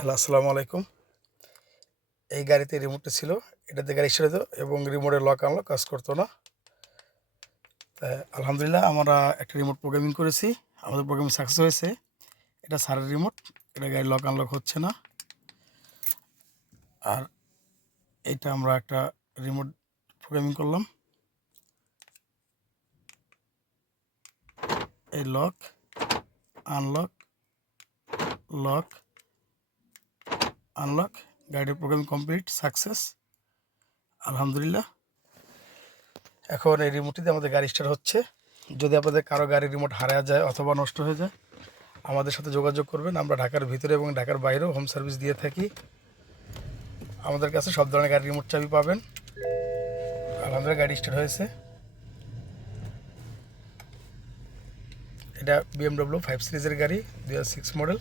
Hello, আসসালামু আলাইকুম। এই গাড়িতে রিমোটটা ছিল। এটাতে গাড়ি স্টার্ট হতো এবং রিমোটের লক আনলক কাজ করতো না। তাই আলহামদুলিল্লাহ আমরা একটা রিমোট প্রোগ্রামিং করেছি। আমাদের প্রোগ্রামিং সাকসেস হয়েছে। এটা স্যারের রিমোট। এটা গাড়ির লক আনলক হচ্ছে না। আর এটা আমরা একটা রিমোট প্রোগ্রামিং করলাম। এই লক, আনলক, লক, আনলক, গাড়ির প্রোগ্রামিং কমপ্লিট সাকসেস আলহামদুলিল্লাহ। এখন এই রিমোটটিতে আমাদের গাড়ি স্টার্ট হচ্ছে। যদি আপনাদের কারো গাড়ির রিমোট হারিয়ে যায় অথবা নষ্ট হয়ে যায়, আমাদের সাথে যোগাযোগ করবেন। আমরা ঢাকার ভিতরে এবং ঢাকার বাইরেও হোম সার্ভিস দিয়ে থাকি। আমাদের কাছে সব ধরনের গাড়ির রিমোট চাবি পাবেন। আলহামদুলিল্লাহ গাড়ি স্টার্ট হয়েছে। এটা BMW 5 সিরিজের গাড়ি, 2006 মডেল।